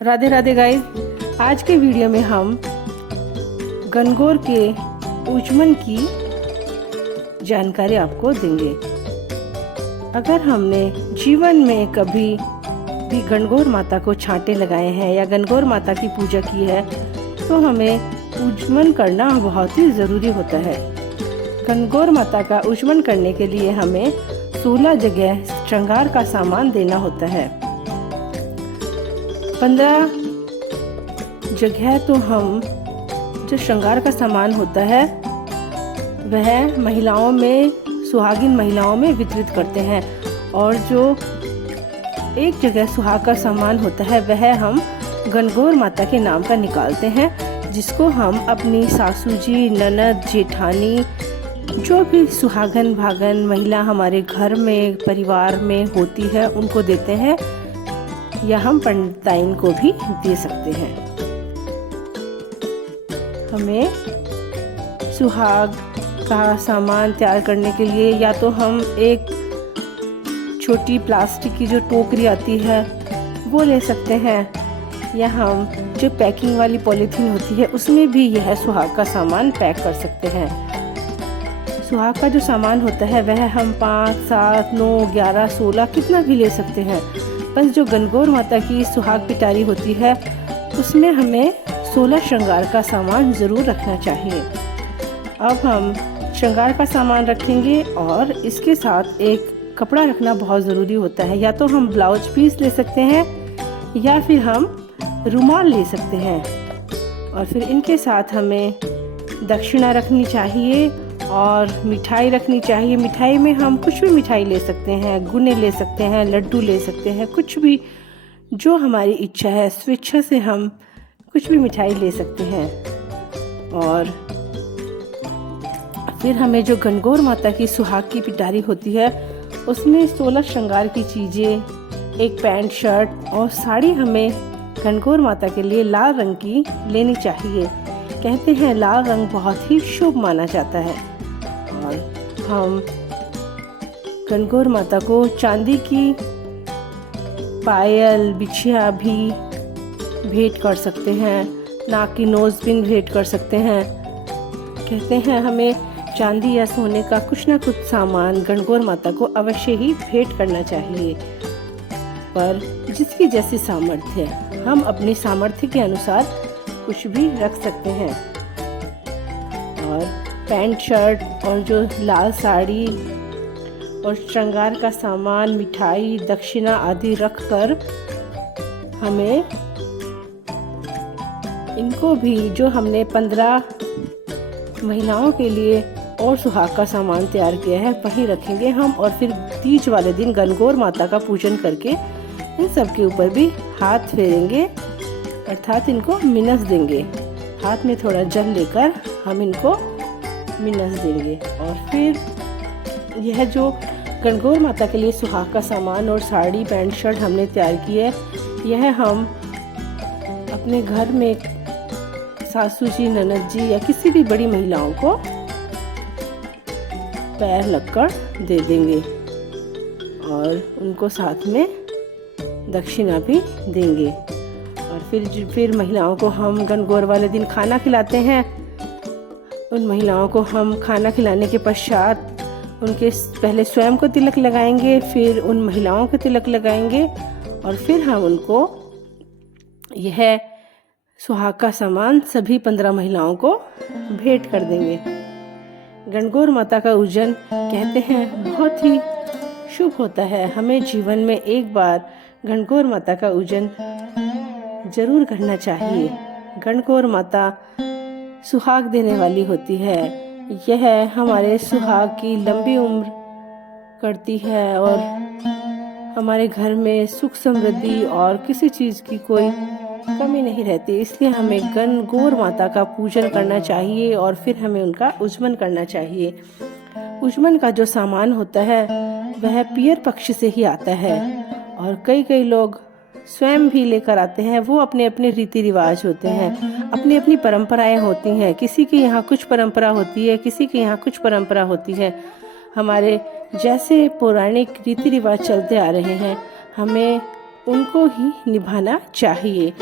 Radhe Radhe guys. आज के video में हम गणगौर के ऊचमन की जानकारी आपको देंगे। अगर हमने जीवन में कभी भी गणगौर माता को छांटे लगाए हैं या गणगौर माता की पूजा की है तो हमें ऊचमन करना बहुत ही ज़रूरी होता है। गणगौर माता का ऊचमन करने के लिए हमें 16 जगह श्रृंगार का सामान देना होता है। 15 जगह तो हम जो श्रृंगार का सामान होता है वह महिलाओं में, सुहागिन महिलाओं में वितरित करते हैं, और जो एक जगह सुहाग का सामान होता है वह हम गणगौर माता के नाम का निकालते हैं, जिसको हम अपनी सासू जी, ननद, जेठानी, जो भी सुहागन भागन महिला हमारे घर में परिवार में होती है उनको देते हैं, या हम पंडिताइन को भी दे सकते हैं। हमें सुहाग का सामान तैयार करने के लिए या तो हम एक छोटी प्लास्टिक की जो टोकरी आती है वो ले सकते हैं, या हम जो पैकिंग वाली पॉलीथीन होती है उसमें भी यह सुहाग का सामान पैक कर सकते हैं। सुहाग का जो सामान होता है वह हम 5, 7, 9, 11, 16 कितना भी ले सकते हैं, बस जो गणगौर माता की सुहाग पिटारी होती है उसमें हमें 16 श्रृंगार का सामान ज़रूर रखना चाहिए। अब हम श्रृंगार का सामान रखेंगे और इसके साथ एक कपड़ा रखना बहुत ज़रूरी होता है। या तो हम ब्लाउज पीस ले सकते हैं या फिर हम रुमाल ले सकते हैं, और फिर इनके साथ हमें दक्षिणा रखनी चाहिए और मिठाई रखनी चाहिए। मिठाई में हम कुछ भी मिठाई ले सकते हैं, गुने ले सकते हैं, लड्डू ले सकते हैं, कुछ भी जो हमारी इच्छा है, स्वेच्छा से हम कुछ भी मिठाई ले सकते हैं। और फिर हमें जो गणगौर माता की सुहाग की पिटारी होती है उसमें 16 श्रृंगार की चीज़ें, एक पैंट शर्ट और साड़ी हमें गणगौर माता के लिए लाल रंग की लेनी चाहिए। कहते हैं लाल रंग बहुत ही शुभ माना जाता है। और हम गणगौर माता को चांदी की पायल, बिछिया भी भेंट कर सकते हैं, नाक की नोज पिन भेंट कर सकते हैं। कहते हैं हमें चांदी या सोने का कुछ ना कुछ सामान गणगौर माता को अवश्य ही भेंट करना चाहिए, पर जिसकी जैसी सामर्थ्य है, हम अपनी सामर्थ्य के अनुसार कुछ भी रख सकते हैं। और पैंट शर्ट और जो लाल साड़ी और श्रृंगार का सामान, मिठाई, दक्षिणा आदि रखकर हमें इनको भी, जो हमने 15 महिलाओं के लिए और सुहाग का सामान तैयार किया है, वहीं रखेंगे हम। और फिर तीज वाले दिन गणगौर माता का पूजन करके इन सब के ऊपर भी हाथ फेरेंगे, अर्थात इनको मिनस देंगे। हाथ में थोड़ा जल लेकर हम इनको मिनस देंगे। और फिर यह जो गणगौर माता के लिए सुहाग का सामान और साड़ी, पैंट शर्ट हमने तैयार की है, यह हम अपने घर में सासू जी, ननद जी या किसी भी बड़ी महिलाओं को पैर लगकर दे देंगे, और उनको साथ में दक्षिणा भी देंगे। और फिर महिलाओं को हम गणगौर वाले दिन खाना खिलाते हैं। उन महिलाओं को हम खाना खिलाने के पश्चात उनके पहले स्वयं को तिलक लगाएंगे, फिर उन महिलाओं को तिलक लगाएंगे, और फिर हम उनको यह सुहाग का सामान सभी 15 महिलाओं को भेंट कर देंगे। गणगौर माता का पूजन कहते हैं बहुत ही शुभ होता है। हमें जीवन में एक बार गणगौर माता का पूजन जरूर करना चाहिए। गणगौर माता सुहाग देने वाली होती है। यह हमारे सुहाग की लंबी उम्र करती है और हमारे घर में सुख समृद्धि और किसी चीज़ की कोई कमी नहीं रहती। इसलिए हमें गणगौर माता का पूजन करना चाहिए और फिर हमें उनका ऊचमन करना चाहिए। ऊचमन का जो सामान होता है वह पियर पक्ष से ही आता है, और कई लोग स्वयं भी लेकर आते हैं। वो अपने अपने रीति रिवाज होते हैं, अपनी अपनी परंपराएं होती हैं। किसी के यहाँ कुछ परंपरा होती है, किसी के यहाँ कुछ परंपरा होती है। हमारे जैसे पौराणिक रीति रिवाज चलते आ रहे हैं, हमें उनको ही निभाना चाहिए।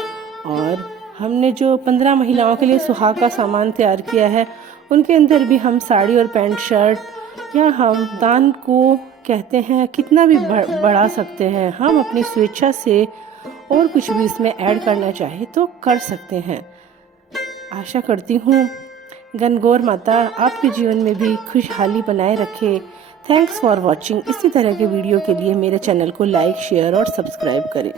और हमने जो 15 महिलाओं के लिए सुहाग का सामान तैयार किया है, उनके अंदर भी हम साड़ी और पैंट शर्ट या हम दान को कहते हैं कितना भी बढ़ा सकते हैं। हम अपनी स्वेच्छा से और कुछ भी इसमें ऐड करना चाहे तो कर सकते हैं। आशा करती हूँ गणगौर माता आपके जीवन में भी खुशहाली बनाए रखे। Thanks for watching. इसी तरह के वीडियो के लिए मेरे चैनल को लाइक, शेयर और सब्सक्राइब करें।